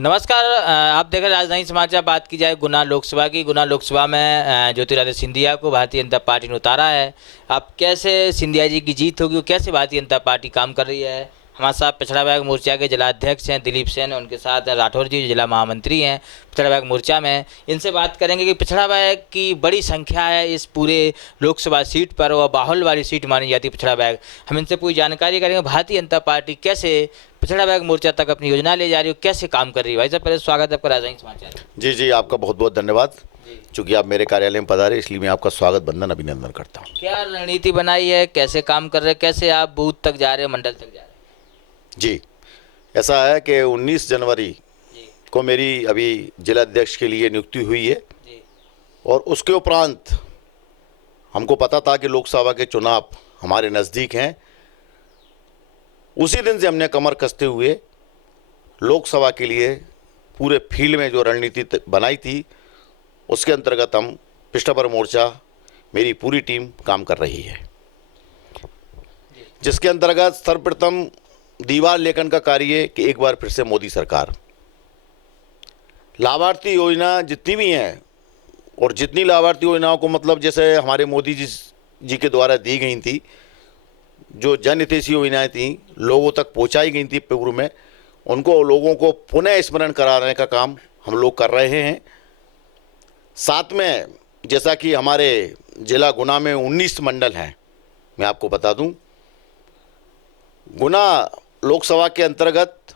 नमस्कार। आप देख रहे हैं राजधानी समाचार। बात की जाए गुना लोकसभा की। गुना लोकसभा में ज्योतिरादित्य सिंधिया को भारतीय जनता पार्टी ने उतारा है। अब कैसे सिंधिया जी की जीत होगी, कैसे भारतीय जनता पार्टी काम कर रही है। हमारे साथ पिछड़ा वर्ग मोर्चा के जिलाध्यक्ष हैं दिलीप सेन, उनके साथ राठौर जी जिला महामंत्री हैं पिछड़ा वर्ग मोर्चा में। इनसे बात करेंगे कि पिछड़ा वर्ग की बड़ी संख्या है इस पूरे लोकसभा सीट पर और बाहुल वाली सीट मानी जाती है पिछड़ा वर्ग। हम इनसे पूरी जानकारी करेंगे भारतीय जनता पार्टी कैसे पिछड़ा वर्ग मोर्चा तक अपनी योजना ले जा रही हो, कैसे काम कर रही है। भाई साहब, पहले स्वागत है आपका राजधानी समाचार। जी जी, आपका बहुत बहुत धन्यवाद। चूँकि आप मेरे कार्यालय में पधारे, इसलिए मैं आपका स्वागत बंदन अभिनंदन करता हूँ। क्या रणनीति बनाई है, कैसे काम कर रहे हैं, कैसे आप बूथ तक जा रहे हैं, मंडल तक जा रहे हैं। जी, ऐसा है कि 19 जनवरी को मेरी अभी जिलाध्यक्ष के लिए नियुक्ति हुई है जी और उसके उपरांत हमको पता था कि लोकसभा के चुनाव हमारे नज़दीक हैं। उसी दिन से हमने कमर कसते हुए लोकसभा के लिए पूरे फील्ड में जो रणनीति बनाई थी, उसके अंतर्गत हम पिछड़ा वर्ग मोर्चा मेरी पूरी टीम काम कर रही है, जिसके अंतर्गत सर्वप्रथम दीवार लेखन का कार्य कि एक बार फिर से मोदी सरकार लाभार्थी योजना जितनी भी हैं और जितनी लाभार्थी योजनाओं को मतलब जैसे हमारे मोदी जी के द्वारा दी गई थी, जो जन हितैषी योजनाएं थी लोगों तक पहुंचाई गई थी पूर्व में, उनको लोगों को पुनः स्मरण कराने का काम हम लोग कर रहे हैं। साथ में जैसा कि हमारे जिला गुना में 19 मंडल हैं, मैं आपको बता दूं, गुना लोकसभा के अंतर्गत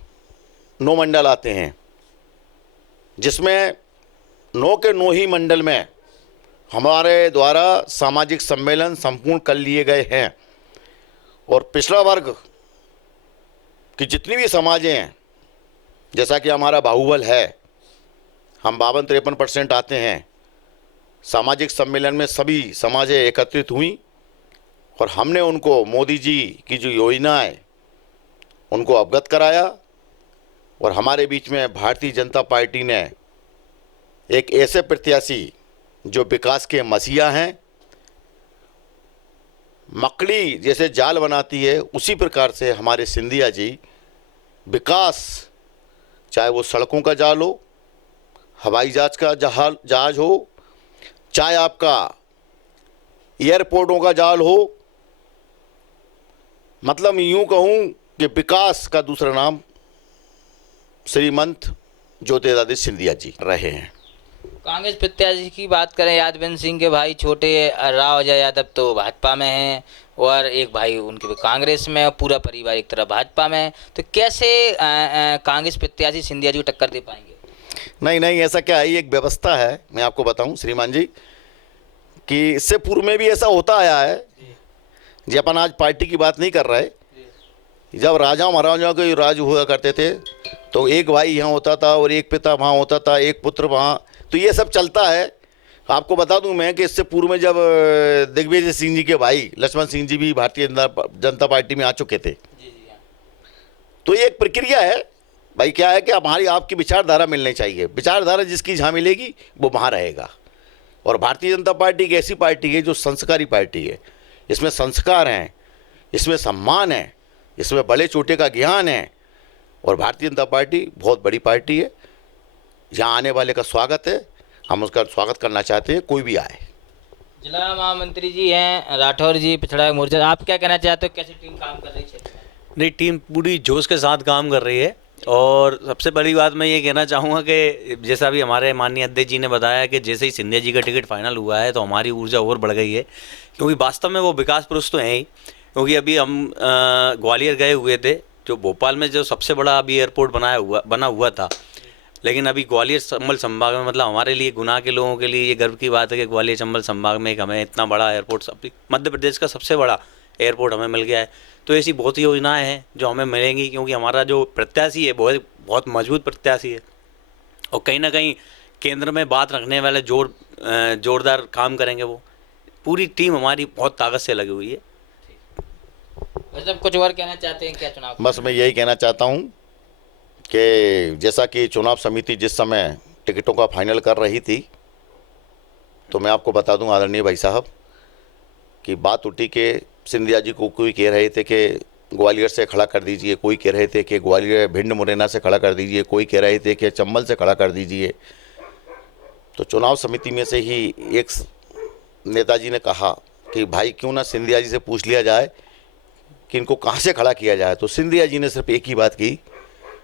9 मंडल आते हैं, जिसमें 9 के 9 ही मंडल में हमारे द्वारा सामाजिक सम्मेलन संपूर्ण कर लिए गए हैं और पिछड़ा वर्ग की जितनी भी समाजें हैं, जैसा कि हमारा बाहुबल है, हम 52-53% आते हैं। सामाजिक सम्मेलन में सभी समाजें एकत्रित हुई और हमने उनको मोदी जी की जो योजनाएं उनको अवगत कराया और हमारे बीच में भारतीय जनता पार्टी ने एक ऐसे प्रत्याशी जो विकास के मसीहा हैं, मकड़ी जैसे जाल बनाती है उसी प्रकार से हमारे सिंधिया जी विकास, चाहे वो सड़कों का जाल हो, हवाई जहाज का जहाज हो, चाहे आपका एयरपोर्टों का जाल हो, मतलब यूँ कहूँ कि विकास का दूसरा नाम श्रीमंत ज्योतिरादित्य सिंधिया जी रहे हैं। कांग्रेस प्रत्याशी की बात करें, यादवेंद्र सिंह के भाई छोटे राव अजय यादव तो भाजपा में हैं और एक भाई उनके भी कांग्रेस में और पूरा परिवार एक तरफ भाजपा में है, तो कैसे कांग्रेस प्रत्याशी सिंधिया जी को टक्कर दे पाएंगे। नहीं, ऐसा क्या है, ये एक व्यवस्था है। मैं आपको बताऊं श्रीमान जी कि इससे पूर्व में भी ऐसा होता आया है। जी, अपन आज पार्टी की बात नहीं कर रहे। जब राजा महाराजाओं के राज हुआ करते थे तो एक भाई यहाँ होता था और एक पिता वहाँ होता था, एक पुत्र वहाँ, तो ये सब चलता है। आपको बता दूं मैं कि इससे पूर्व में जब दिग्विजय सिंह जी के भाई लक्ष्मण सिंह जी भी भारतीय जनता पार्टी में आ चुके थे, तो ये एक प्रक्रिया है भाई। क्या है कि हमारी आपकी विचारधारा मिलनी चाहिए, विचारधारा जिसकी जहाँ मिलेगी वो वहाँ रहेगा। और भारतीय जनता पार्टी एक ऐसी पार्टी है जो संस्कारी पार्टी है। इसमें संस्कार हैं, इसमें सम्मान है, इसमें बड़े छोटे का ज्ञान है और भारतीय जनता पार्टी बहुत बड़ी पार्टी है। यहाँ आने वाले का स्वागत है, हम उसका स्वागत करना चाहते हैं, कोई भी आए। जिला महामंत्री जी हैं राठौर जी पिछड़ा वर्ग मोर्चा, आप क्या कहना चाहते हो, कैसे टीम काम कर रही है क्षेत्र में। नहीं, टीम पूरी जोश के साथ काम कर रही है और सबसे बड़ी बात मैं ये कहना चाहूँगा कि जैसा भी हमारे माननीय अध्यक्ष जी ने बताया कि जैसे ही सिंधिया जी का टिकट फाइनल हुआ है तो हमारी ऊर्जा और बढ़ गई है, क्योंकि वास्तव में वो विकास पुरुष तो हैं ही। क्योंकि अभी हम ग्वालियर गए हुए थे, जो भोपाल में जो सबसे बड़ा अभी एयरपोर्ट बना हुआ था, लेकिन अभी ग्वालियर चंबल संभाग में, मतलब हमारे लिए गुना के लोगों के लिए ये गर्व की बात है कि ग्वालियर चंबल संभाग में एक हमें इतना बड़ा एयरपोर्ट, मध्य प्रदेश का सबसे बड़ा एयरपोर्ट हमें मिल गया है। तो ऐसी बहुत ही योजनाएं हैं जो हमें मिलेंगी, क्योंकि हमारा जो प्रत्याशी है बहुत मजबूत प्रत्याशी है और कहीं ना कहीं केंद्र में बात रखने वाले जोरदार काम करेंगे। वो पूरी टीम हमारी बहुत ताकत से लगी हुई है। मतलब कुछ और कहना चाहते हैं क्या चुनाव। बस मैं यही कहना चाहता हूँ कि जैसा कि चुनाव समिति जिस समय टिकटों का फाइनल कर रही थी, तो मैं आपको बता दूं आदरणीय भाई साहब कि बात उठी कि सिंधिया जी को कोई कह रहे थे कि ग्वालियर से खड़ा कर दीजिए, कोई कह रहे थे कि ग्वालियर भिंड मुरैना से खड़ा कर दीजिए, कोई कह रहे थे कि चंबल से खड़ा कर दीजिए। तो चुनाव समिति में से ही एक नेताजी ने कहा कि भाई क्यों ना सिंधिया जी से पूछ लिया जाए कि इनको कहाँ से खड़ा किया जाए। तो सिंधिया जी ने सिर्फ एक ही बात की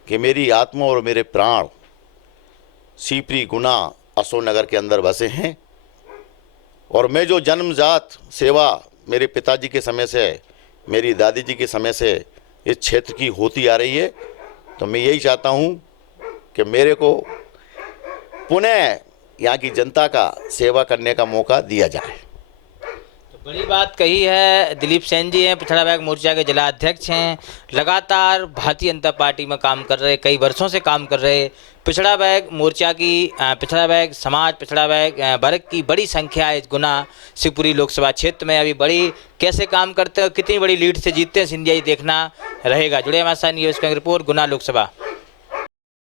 कि मेरी आत्मा और मेरे प्राण सीपरी, गुना, अशोकनगर के अंदर बसे हैं और मैं जो जन्मजात सेवा मेरे पिताजी के समय से, मेरी दादी जी के समय से इस क्षेत्र की होती आ रही है, तो मैं यही चाहता हूँ कि मेरे को पुनः यहाँ की जनता का सेवा करने का मौका दिया जाए। तो बड़ी बात कही है। दिलीप सेन जी हैं, पिछड़ा बैग मोर्चा के जिला अध्यक्ष हैं, लगातार भारतीय जनता पार्टी में काम कर रहे, कई वर्षों से काम कर रहे। पिछड़ा बैग मोर्चा की, पिछड़ा बैग समाज, पिछड़ा बैग वर्ग की बड़ी संख्या है गुना शिवपुरी लोकसभा क्षेत्र में। अभी बड़ी कैसे काम करते हैं, कितनी बड़ी लीड से जीतते हैं सिंधिया जी, देखना रहेगा। जुड़े हमारे साथ न्यूज़ का रिपोर्ट गुना लोकसभा।